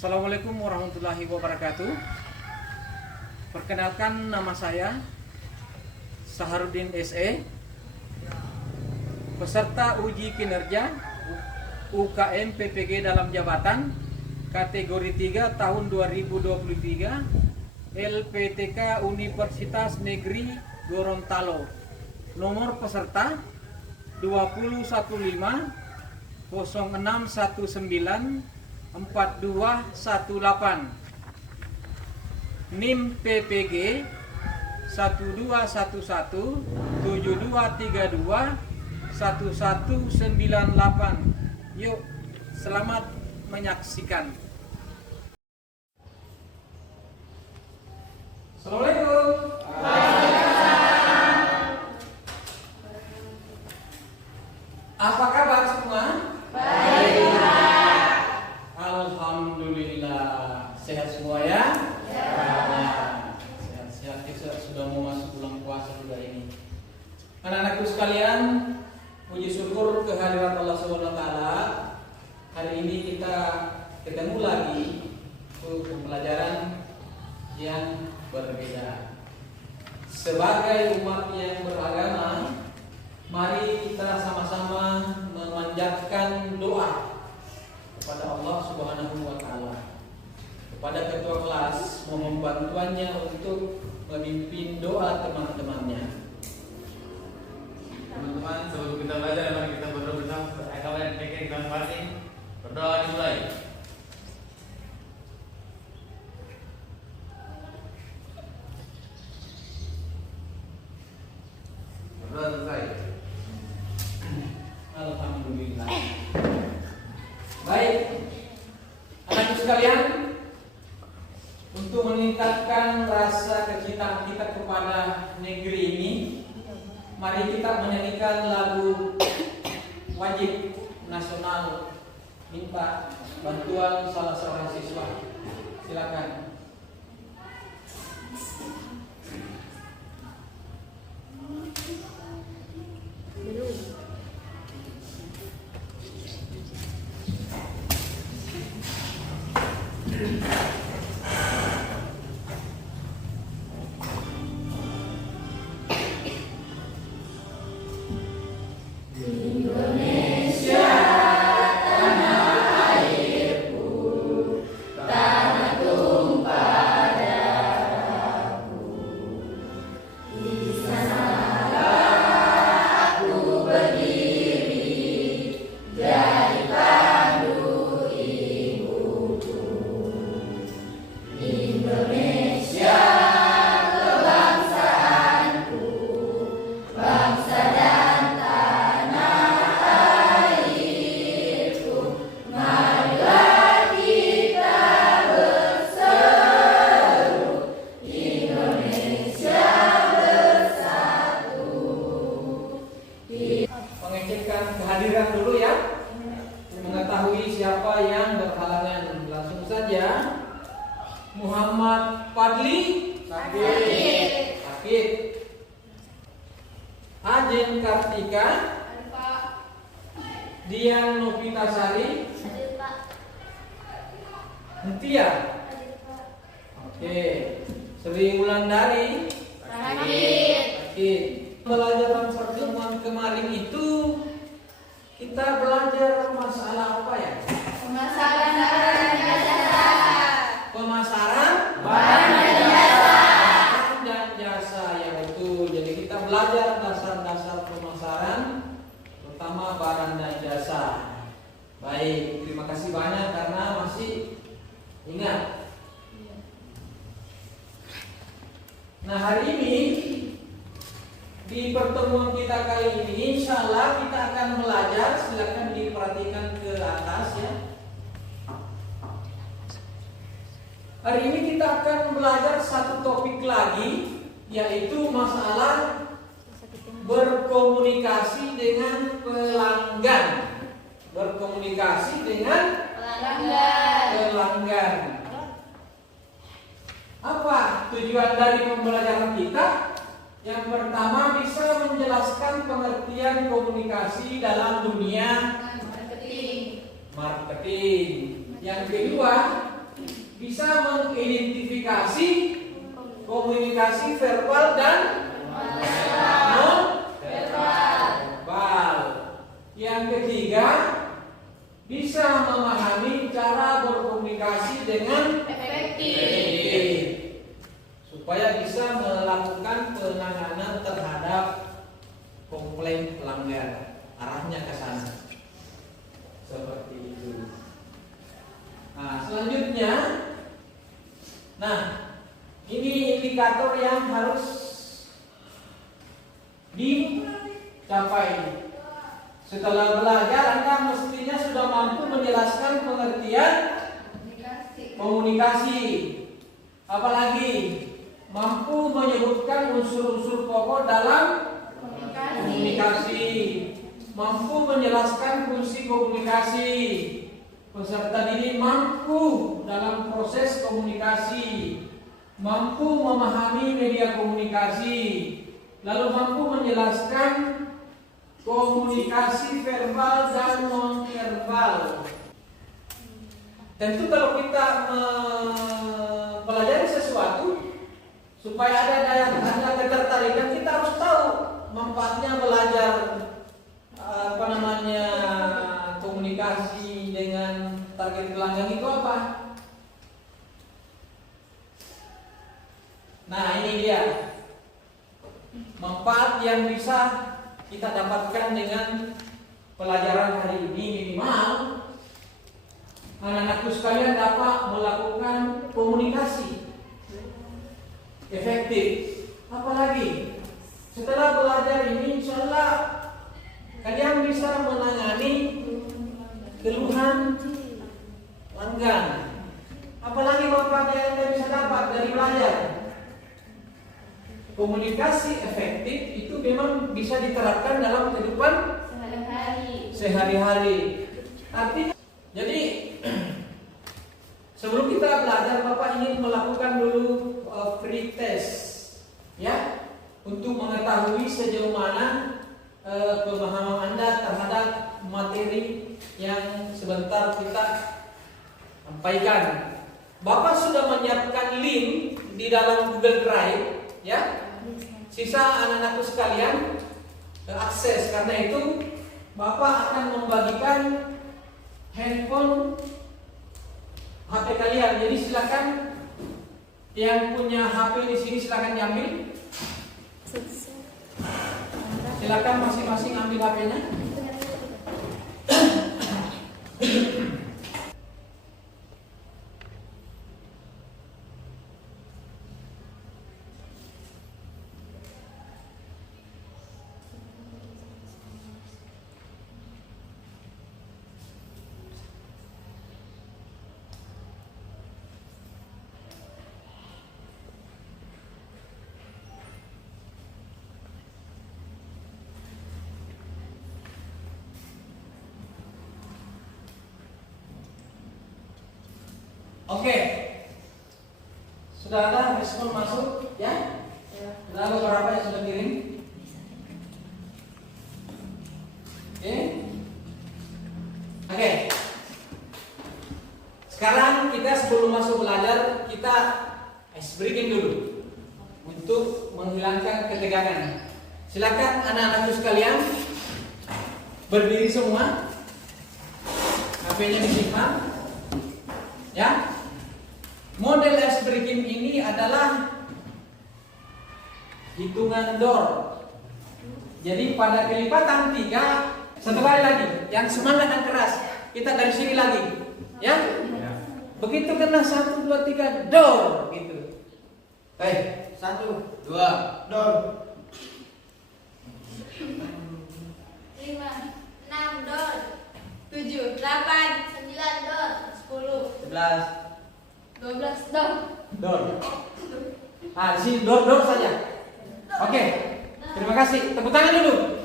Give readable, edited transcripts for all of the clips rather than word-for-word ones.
Assalamualaikum warahmatullahi wabarakatuh. Perkenalkan, nama saya Saharudin SE, peserta uji kinerja UKM PPG dalam jabatan kategori 3 tahun 2023 LPTK Universitas Negeri Gorontalo. Nomor peserta 215 0619 4218. NIM PPG 1211 7232 1198. Yuk, selamat menyaksikan. Assalamualaikum. Apa kabar semua? Baik. Alhamdulillah, sehat semua ya? Sehat-sehat, kita sudah mau masuk bulan puasa juga ini. Anak-anakku sekalian, puji syukur kehadirat Allah SWT. Hari ini kita ketemu lagi untuk pembelajaran yang berbeda. Sebagai umat yang beragama, mari kita sama-sama memanjatkan doa kepada Allah Subhanahu wa Ta'ala, kepada ketua kelas, mohon bantuannya untuk memimpin doa teman-temannya. Teman-teman, sebelum kita belajar, mari kita berdoa bersama. Kawan PKG kita masing berdoa dimulai. Berdoa selesai. Alhamdulillah. Baik, anak-anak sekalian, untuk meningkatkan rasa kecintaan kita kepada negeri ini, mari kita menyanyikan lagu wajib nasional. Minta bantuan salah seorang siswa. Silakan. Pengecekan kehadiran dulu ya, mengetahui siapa yang berhalangan. Langsung saja. Muhammad Fadli Sakit. Ajen Kartika Dian Novitasari Mutia. Oke. Sri Wulandari Sakit. Pelajaran pertemuan kemarin itu kita belajar masalah apa ya? Pemasaran barang dan jasa, ya betul. Jadi kita belajar dasar-dasar pemasaran, terutama barang dan jasa. Baik, terima kasih banyak karena masih ingat. Nah, hari ini di pertemuan kita kali ini, insya Allah kita akan belajar. Silakan diperhatikan ke atas ya. Hari ini kita akan belajar satu topik lagi, yaitu masalah berkomunikasi dengan pelanggan. Apa tujuan dari pembelajaran kita? Yang pertama, bisa menjelaskan pengertian komunikasi dalam dunia marketing. Yang kedua, bisa mengidentifikasi komunikasi verbal dan non verbal. Yang ketiga, bisa memahami cara berkomunikasi dengan efektif supaya bisa melakukan penanganan terhadap komplain pelanggar. Arahnya ke sana. Seperti itu. Nah, selanjutnya, ini indikator yang harus dicapai. Setelah belajar, Anda mestinya sudah mampu menjelaskan pengertian komunikasi. Apalagi mampu menyebutkan unsur-unsur pokok dalam komunikasi. Mampu menjelaskan fungsi komunikasi. Peserta didik mampu dalam proses komunikasi. Mampu memahami media komunikasi. Lalu mampu menjelaskan komunikasi verbal dan non verbal. Tentu kalau kita mempelajari sesuatu supaya ada ketertarikan, kita harus tahu manfaatnya belajar komunikasi dengan target pelanggan itu apa. Nah, ini dia manfaat yang bisa kita dapatkan dengan pelajaran hari ini. Minimal anak-anakku sekalian dapat melakukan komunikasi efektif. Apalagi setelah belajar ini, insya Allah kalian bisa menangani keluhan pelanggan. Apalagi manfaat yang Anda bisa dapat dari belajar. Komunikasi efektif itu memang bisa diterapkan dalam kehidupan sehari-hari. Artinya, jadi sebelum kita belajar, Bapak ingin melakukan dulu free test, ya, untuk mengetahui sejauh mana pemahaman Anda terhadap materi yang sebentar kita sampaikan. Bapak sudah menyiapkan link di dalam Google Drive, ya. Sisa anak-anakku sekalian akses. Karena itu Bapak akan membagikan handphone HP kalian. Jadi silakan yang punya HP di sini silakan diambil. Silakan masing-masing ambil HP-nya. Oke, sudah ada respon masuk, ya? Sudah ada beberapa yang sudah kirim. Oke. Sekarang kita sebelum masuk belajar, kita ice breaking dulu untuk menghilangkan ketegangan. Silakan anak-anakku sekalian berdiri semua, HP-nya disimpan, ya. Model ice breaking ini adalah hitungan door. Jadi pada kelipatan 3, satu kali lagi. Yang semangat dan keras, kita dari sini lagi, ya. Begitu kena 1, 2, 3 door, gitu. Baik, 1, 2 door. 5, 6 door, 7, 8, 9 door, 10, 11 12 door. door. Ah, di sini door saja. Oke. Terima kasih. Tepuk tangan dulu.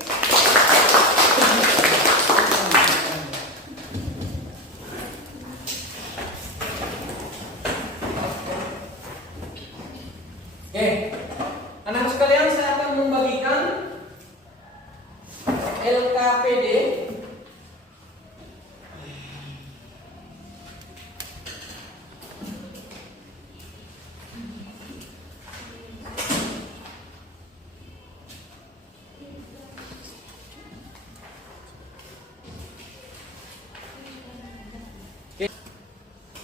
Oke. Anak sekalian, saya akan membagikan LKPD.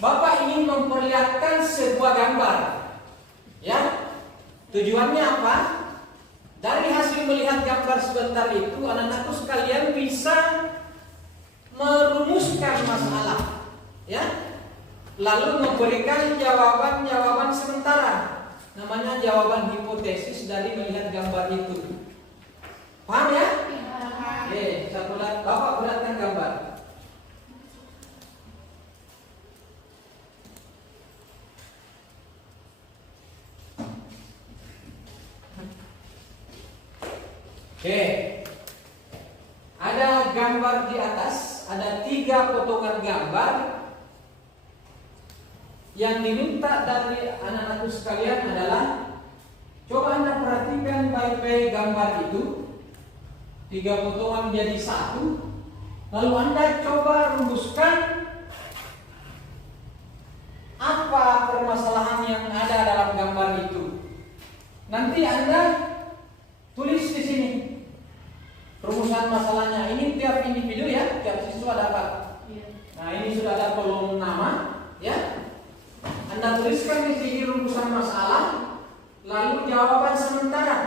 Bapak ingin memperlihatkan sebuah gambar. Ya. Tujuannya apa? Dari hasil melihat gambar sebentar itu, anak-anakku sekalian bisa merumuskan masalah. Ya. Lalu memberikan jawaban-jawaban sementara. Namanya jawaban hipotesis dari melihat gambar itu. Paham ya? Oke, Bapak perlihatkan gambar. Oke, ada gambar di atas, ada 3 potongan gambar. Yang diminta dari anak-anakku sekalian adalah coba Anda perhatikan baik-baik gambar itu. 3 potongan menjadi 1. Lalu Anda coba rumuskan apa permasalahan yang ada dalam gambar itu. Nanti Anda tulis di sini rumusan masalahnya. Ini tiap individu ya, tiap siswa dapat. Nah, ini sudah ada kolom nama, ya. Anda tuliskan di sini rumusan masalah, lalu jawaban sementara.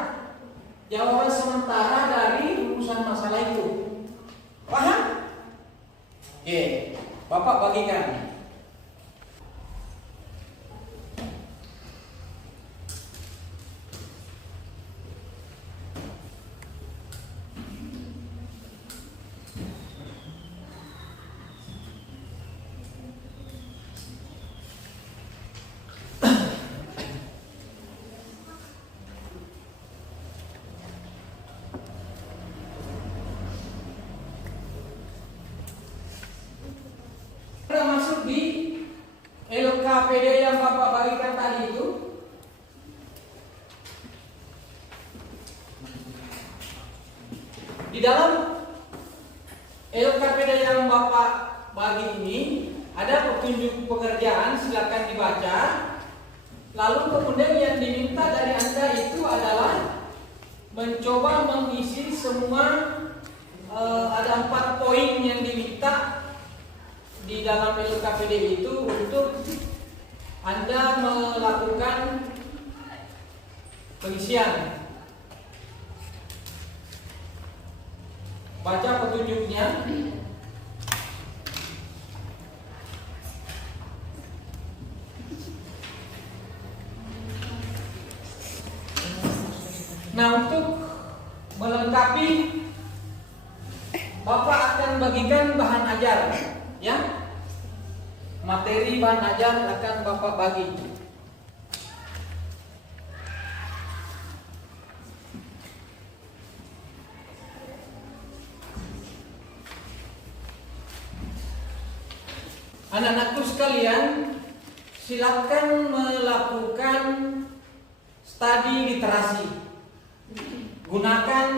Jawaban sementara dari rumusan masalah itu. Paham? Oke, Bapak bagikan. Masuk di LKPD yang Bapak bagikan tadi itu. Di dalam LKPD yang Bapak bagi ini ada petunjuk pekerjaan, silakan dibaca. Lalu kemudian yang diminta dari Anda itu adalah mencoba mengisi semua, ada 4 poin yang diminta di dalam LKPD itu untuk Anda melakukan pengisian. Baca petunjuknya. Nah, untuk melengkapi, Bapak akan bagikan bahan ajar, ya. Materi bahan ajar akan Bapak bagi. Anak-anakku sekalian, silakan melakukan studi literasi. Gunakan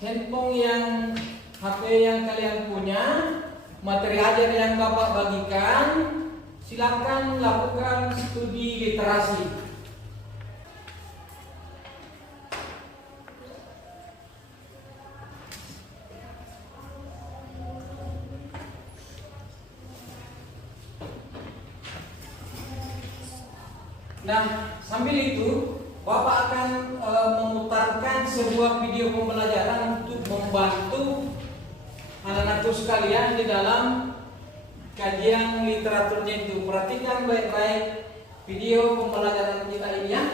handphone yang HP yang kalian punya, materi ajar yang Bapak bagikan, silakan lakukan studi literasi. Nah, sambil itu Bapak akan memutarkan sebuah video pembelajaran untuk membantu anak-anakku sekalian di dalam kajian literaturnya itu. Perhatikan baik-baik video pembelajaran kita ini ya.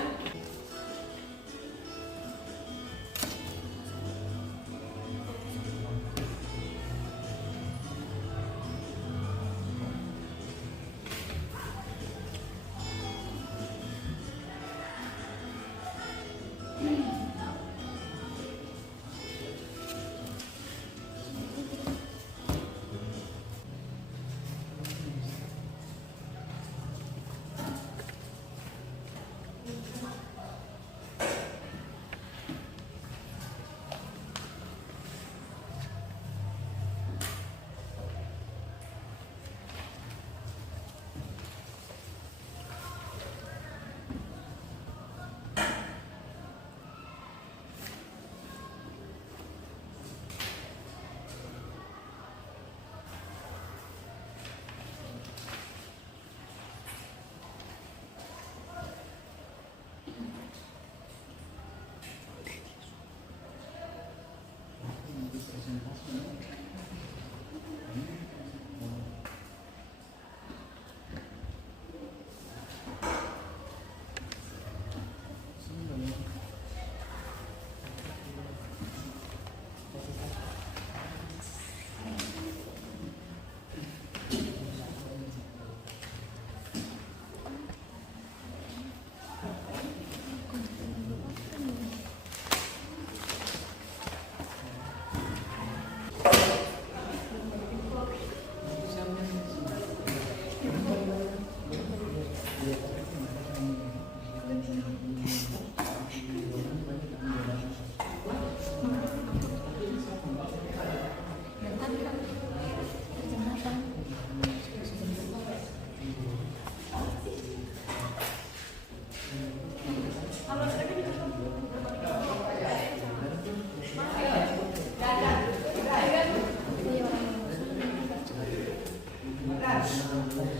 Assalamualaikum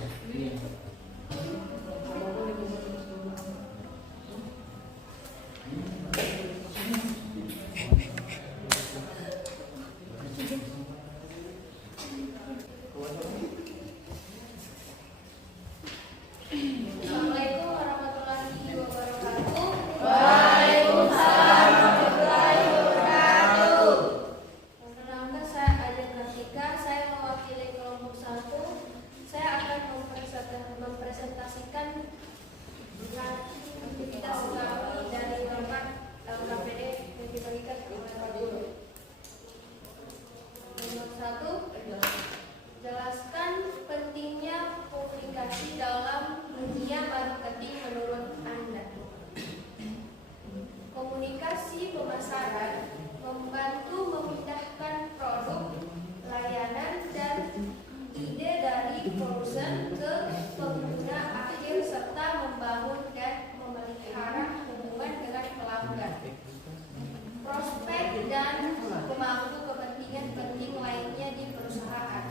warahmatullahi wabarakatuh. Waalaikumsalam warahmatullahi wabarakatuh. Perkenalkan, saya Aden Kartika. Saya mewakili kelompok 1. Saya akan mempresentasikan aktivitas kami dari tempat LKPD yang dibagikan kepada guru. Nomor 1, jelaskan pentingnya komunikasi dalam dunia marketing menurut Anda. Komunikasi pemasaran membantu memindahkan produk, layanan, dan ide dari produsen ke pengguna akhir serta membangun dan memelihara hubungan dengan pelanggan, prospek, dan pemangku kepentingan penting lainnya di perusahaan.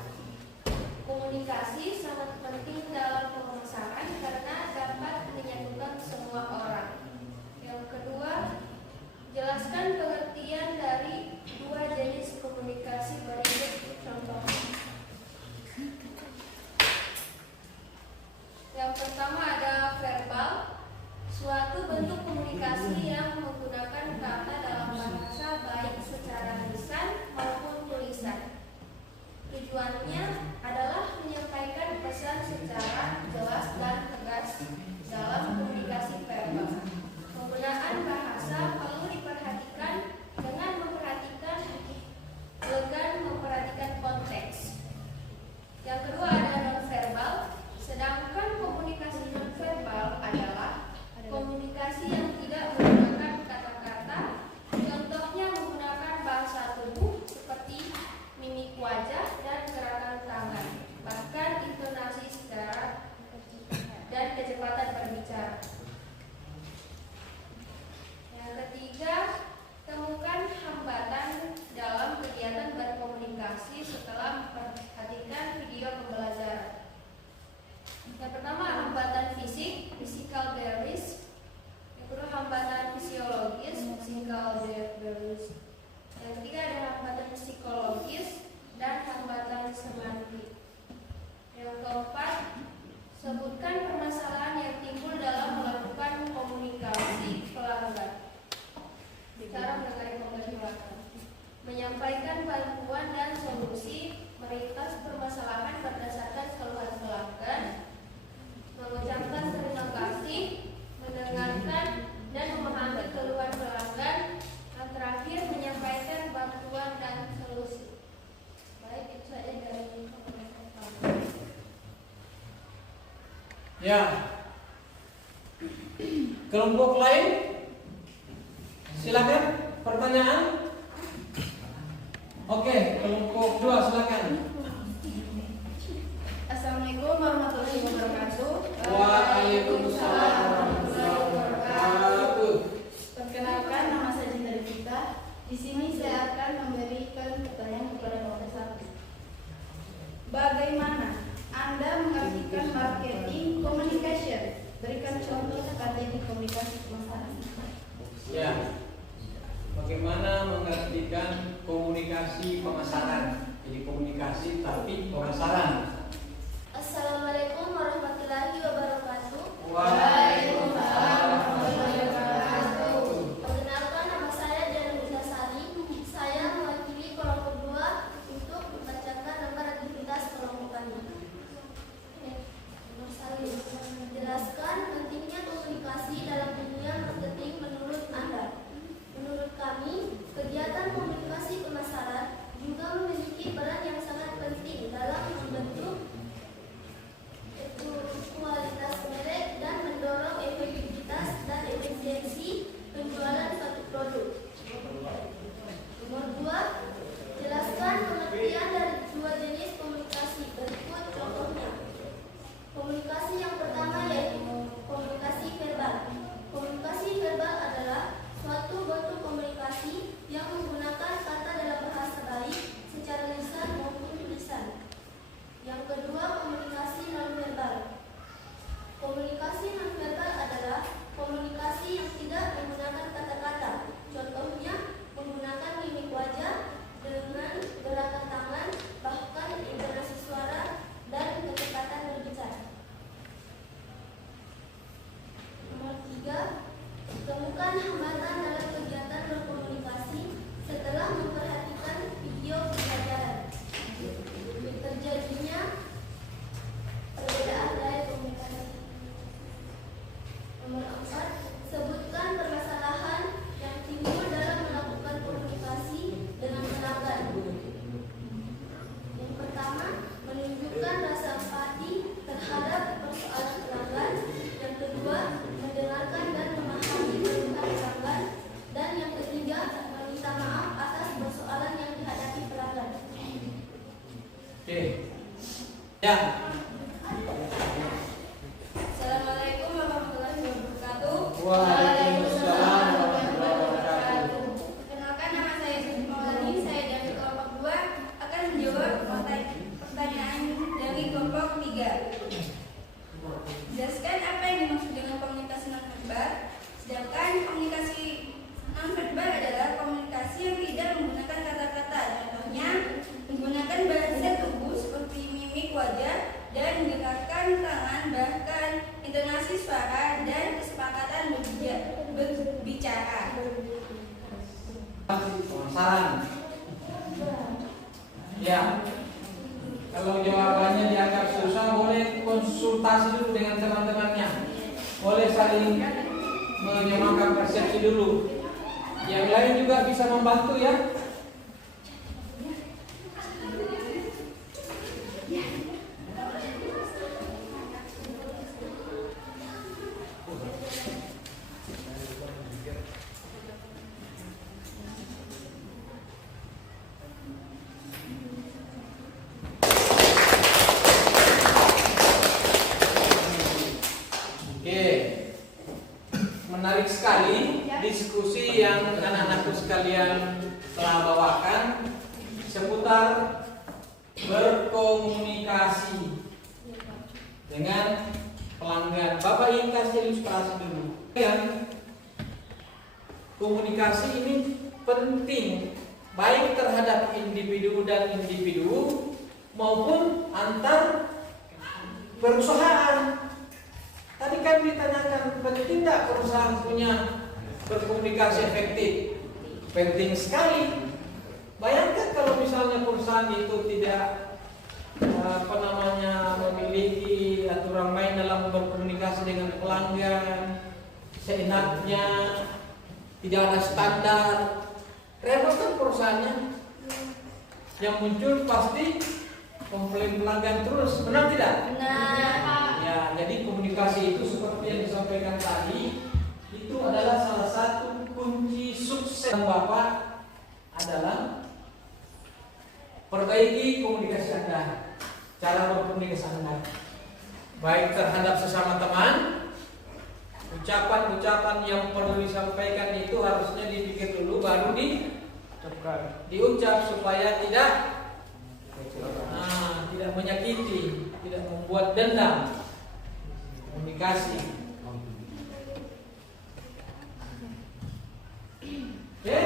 Komunikasi sangat penting dalam pemasaran karena dapat menyatukan semua orang. Yang kedua, jelaskan pengertian dari dua jenis komunikasi berikut contohnya. Yang pertama ada verbal, suatu bentuk komunikasi yang menggunakan kata dalam bahasa baik secara lisan maupun tulisan. Tujuannya adalah menyampaikan pesan secara jelas dan tegas dalam komunikasi verbal. Penggunaan bahasa perlu diperhatikan dengan memperhatikan konteks. Yang kedua ada non-verbal, sedangkan komunikasi non-verbal adalah komunikasi yang tidak menggunakan kata-kata. Contohnya menggunakan bahasa tubuh seperti mimik wajah dan gerakan tangan, bahkan intonasi secara dan kecepatan berbicara. Yang ketiga, temukan hambatan dalam kegiatan berkomunikasi setelah memperhatikan video pembelajaran. Yang pertama, hambatan fisik, physical barriers. Yang kedua, hambatan fisiologis, physical barriers. Yang ketiga ada hambatan psikologis dan hambatan semantik. Yang keempat, sebutkan permasalahan yang timbul dalam melakukan komunikasi pelanggan. Cara mengenai pembelajaran, menyampaikan bantuan dan solusi, meringkas permasalahan berdasarkan keluhan pelanggan, mengucapkan terima kasih, mendengarkan dan memahami keluhan pelanggan. Dan terakhir, menyampaikan bantuan dan solusi. Baik, itu saja dari pembahasan. Ya. Kelompok lain? Silakan, pertanyaan. Oke, kelompok 2 silakan. Assalamualaikum warahmatullahi wabarakatuh. Waalaikumsalam warahmatullahi wabarakatuh. Perkenalkan, nama saya Cinta Devita. Di sini saya akan memberikan pertanyaan kepada kelompok 1. Bagaimana Anda mengartikan marketing communication? Berikan contoh strategi komunikasi pemasaran. Ya. Bagaimana mengartikan komunikasi pemasaran? Jadi komunikasi tapi pemasaran. Assalamualaikum warahmatullahi wabarakatuh. Waalaikumsalam warahmatullahi wabarakatuh. Perkenalkan, nama saya Janita Sari. Saya mewakili kelompok 2 untuk membacakan nomor aktivitas kelompok kami. Nomor 1, jelaskan pentingnya komunikasi dalam dunia marketing menurut Anda. Menurut kami, kegiatan komunikasi pemasaran juga memiliki peran yang sangat penting dalam membentuk Jelaskan apa yang dimaksud dengan komunikasi nonverbal. Sedangkan komunikasi nonverbal adalah komunikasi yang tidak menggunakan kata-kata. Contohnya, menggunakan bahasa tubuh seperti mimik wajah dan menggerakkan tangan, bahkan intonasi suara dan kesepakatan berbicara. Saran. Ya. Kalau jawabannya dianggap susah, boleh konsultasi dulu dengan teman-temannya. Boleh saling menyamakan persepsi dulu. Yang lain juga bisa membantu ya. Menarik sekali diskusi yang anak-anakku sekalian telah bawakan seputar berkomunikasi dengan pelanggan. Bapak ingin kasih ilustrasi dulu. Komunikasi ini penting baik terhadap individu dan individu maupun antar perusahaan. Tadi kan ditanyakan penting tidak perusahaan punya berkomunikasi efektif? Penting sekali. Bayangkan kalau misalnya perusahaan itu tidak memiliki aturan main dalam berkomunikasi dengan pelanggan, seenaknya, tidak ada standar, repot kan perusahaannya. Yang muncul pasti komplain pelanggan terus, benar tidak? Benar. Ya, jadi komunikasi itu seperti yang disampaikan tadi, itu adalah salah satu kunci sukses Bapak adalah perbaiki komunikasi Anda, cara berkomunikasi Anda, baik terhadap sesama teman. Ucapan-ucapan yang perlu disampaikan itu harusnya dipikir dulu baru diucap supaya tidak menyakiti, tidak membuat dendam. Komunikasi. Oke?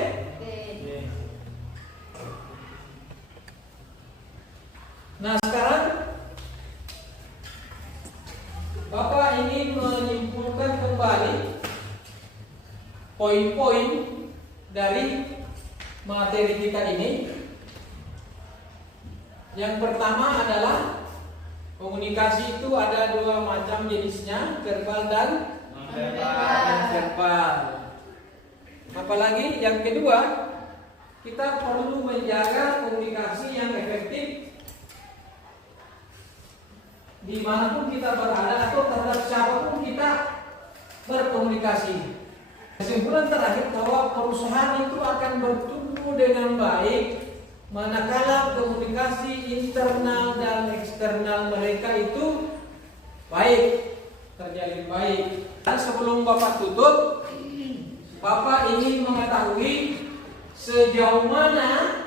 Nah, sekarang Bapak ingin menyimpulkan kembali poin-poin dari materi kita ini. Yang pertama adalah komunikasi itu ada dua macam jenisnya, verbal dan non-verbal. Apalagi yang kedua, kita perlu menjaga komunikasi yang efektif dimanapun kita berada atau terhadap siapapun kita berkomunikasi. Kesimpulan terakhir bahwa perusahaan itu akan bertumbuh dengan baik manakala komunikasi internal dan eksternal mereka itu baik, terjalin baik. Dan sebelum Bapak tutup, Bapak ingin mengetahui sejauh mana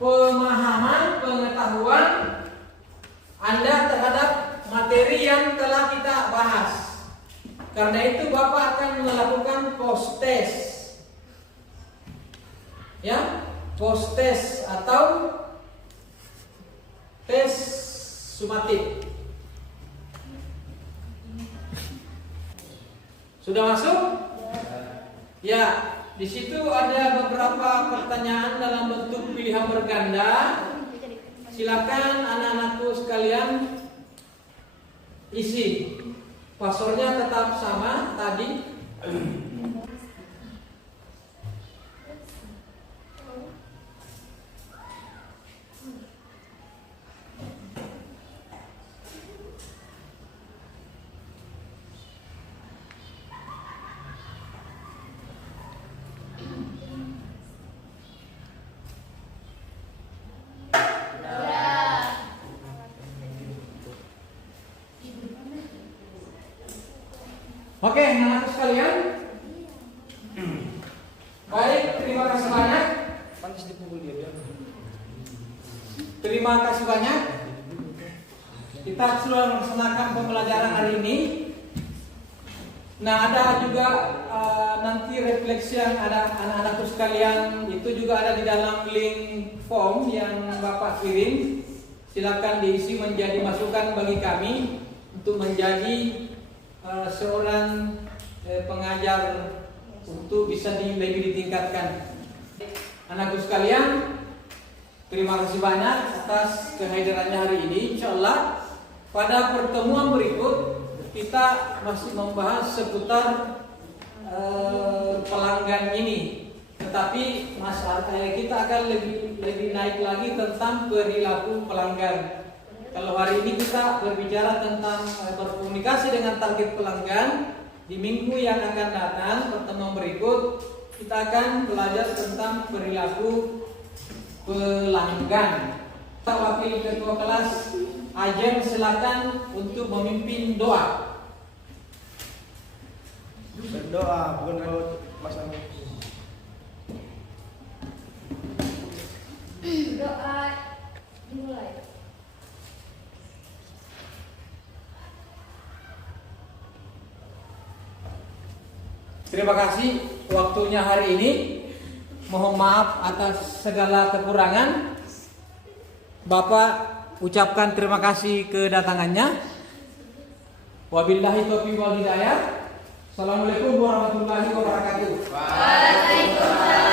pemahaman, pengetahuan Anda terhadap materi yang telah kita bahas. Karena itu Bapak akan melakukan post test. Ya, post test atau tes sumatif. Sudah masuk? Ya, di situ ada beberapa pertanyaan dalam bentuk pilihan berganda. Silakan anak-anakku sekalian isi. Pasornya tetap sama tadi. Oke, anak-anak sekalian. Baik, terima kasih banyak. Terima kasih banyak. Kita Kita sudah melaksanakan pembelajaran hari ini. Nah, ada juga nanti refleksi yang ada anak-anakku sekalian, itu juga ada di dalam link form yang Bapak kirim. Silakan diisi menjadi masukan bagi kami untuk menjadi seorang pengajar untuk bisa lebih ditingkatkan. Anakku sekalian, terima kasih banyak atas kehadirannya hari ini. Insyaallah pada pertemuan berikut kita masih membahas seputar pelanggan ini, tetapi kita akan lebih naik lagi tentang perilaku pelanggan. Kalau hari ini kita berbicara tentang berkomunikasi dengan target pelanggan, di minggu yang akan datang pertemuan berikut kita akan belajar tentang perilaku pelanggan. Wakil ketua kelas Ajeng, silakan untuk memimpin doa. Berdoa bukan baut pasang. Doa dimulai. Terima kasih waktunya hari ini. Mohon maaf atas segala kekurangan. Bapak ucapkan terima kasih kedatangannya. Wabillahi taufiq wal hidayah. Assalamualaikum warahmatullahi wabarakatuh. Waalaikumsalam.